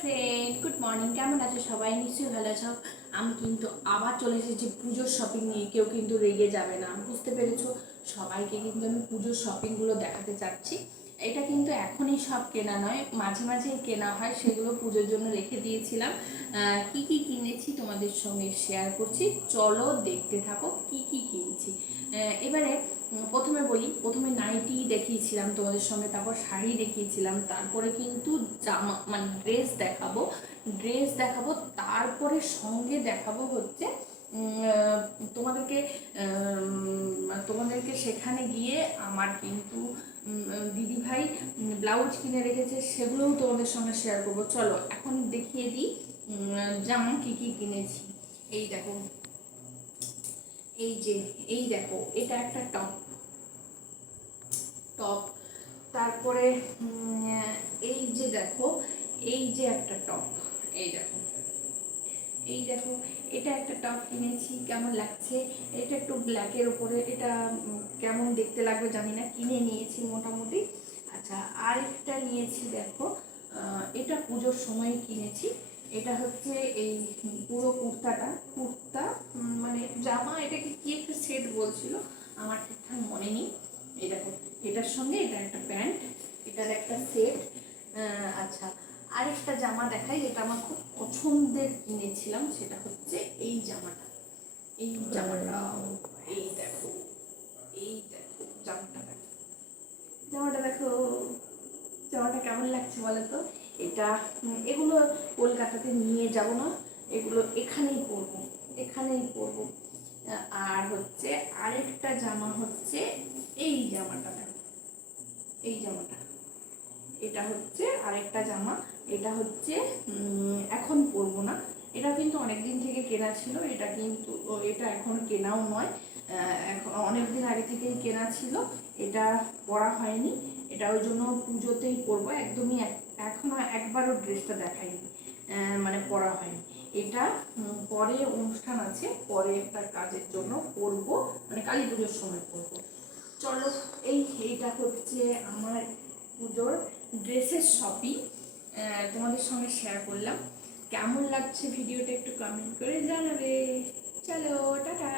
Friend, good morning. কেমন আছো সবাই? নিশ্চয়ই ভালো আছো। আমি কিন্তু আবার চলে এসেছি পুজোর শপিং নিয়ে। কেউ কিন্তু রেগে যাবে না, বুঝতে পেরেছো? সবাইকে কিন্তু আমি পুজোর শপিংগুলো দেখাতে চাচ্ছি। এটা কিন্তু এখনই সব কেনা নয়, মাঝে মাঝেই কেনা হয়, সেগুলো পুজোর জন্য রেখে দিয়েছিলাম। কি কি কিনেছি তোমাদের সঙ্গে শেয়ার করছি, চলো দেখতে থাকো কি কি কিনছি। এবারে প্রথমে বলি, প্রথমে নাইটি দেখিয়েছিলাম তোমাদের সঙ্গে, তারপর শাড়ি দেখিয়েছিলাম, তারপরে কিন্তু জামা মানে ড্রেস দেখাবো, তারপরে সঙ্গে দেখাবো হচ্ছে তোমাদেরকে তোমাদেরকে সেখানে গিয়ে আমার কিন্তু দিদিভাই ব্লাউজ কিনে রেখেছে, সেগুলোও তোমাদের সঙ্গে শেয়ার করবো। চলো এখন দেখিয়ে দিই জামা কি কি কিনেছি। এই দেখো, এই দেখো, এটা একটা টপ। তারপরে এই যে দেখো, এই যে একটা টপ, এই দেখো, এই দেখো, এটা একটা টপ কিনেছি। কেমন লাগছে? এটা একটু ব্ল্যাকের উপরে, এটা কেমন দেখতে লাগবে জানি না, কিনে নিয়েছি মোটামুটি। আচ্ছা, আরেকটা নিয়েছি দেখো, এটা পুজোর সময় কিনেছি। এটা হচ্ছে এই পুরো কুর্তা মানে জামা, এটাকে কি একটা সেট বলছিল, আমার ঠিকঠাক মনে নেই। এই দেখো, এটার সঙ্গে এটা একটা প্যান্ট, এটার একটা সেট। আচ্ছা, আরেকটা জামা দেখাই, যেটা আমার খুব পছন্দের কিনেছিলাম, সেটা হচ্ছে এই জামাটা। এই জামাটা, এই দেখো, এই দেখো জামাটা, দেখো জামাটা, দেখো জামাটা কেমন লাগছে বলো তো? এটা এগুলো কলকাতাতে নিয়ে যাব না, এগুলো এখানেই পরবো। আর হচ্ছে আরেকটা জামা হচ্ছে এই জামাটা, দেখো এই জামাটা, এটা হচ্ছে আরেকটা জামা। এটা হচ্ছে এখন পরবো না, এটা কিন্তু অনেকদিন থেকে কেনা ছিল। এটা কিন্তু এটা এখন কেনাও নয়, এখন অনেকদিন আগে থেকেই কেনা ছিল। এটা পরা হয়নি, এটা ওই জন্য পুজোতেই পরবো। একদমই এখনো একবারও ড্রেসটা দেখাইনি, মানে পরা হয়নি। এটা পরে অনুষ্ঠান আছে, পরে একটা কাজের জন্য পরবো, মানে কালী পুজোর সময় পরবো। চলো, এইটা হচ্ছে আমার পুজোর ড্রেসের শপিং, তোমাদের সঙ্গে শেয়ার করলাম। কেমন লাগছে ভিডিওটা একটু কমেন্ট করে জানাবে। চলো, টাটা।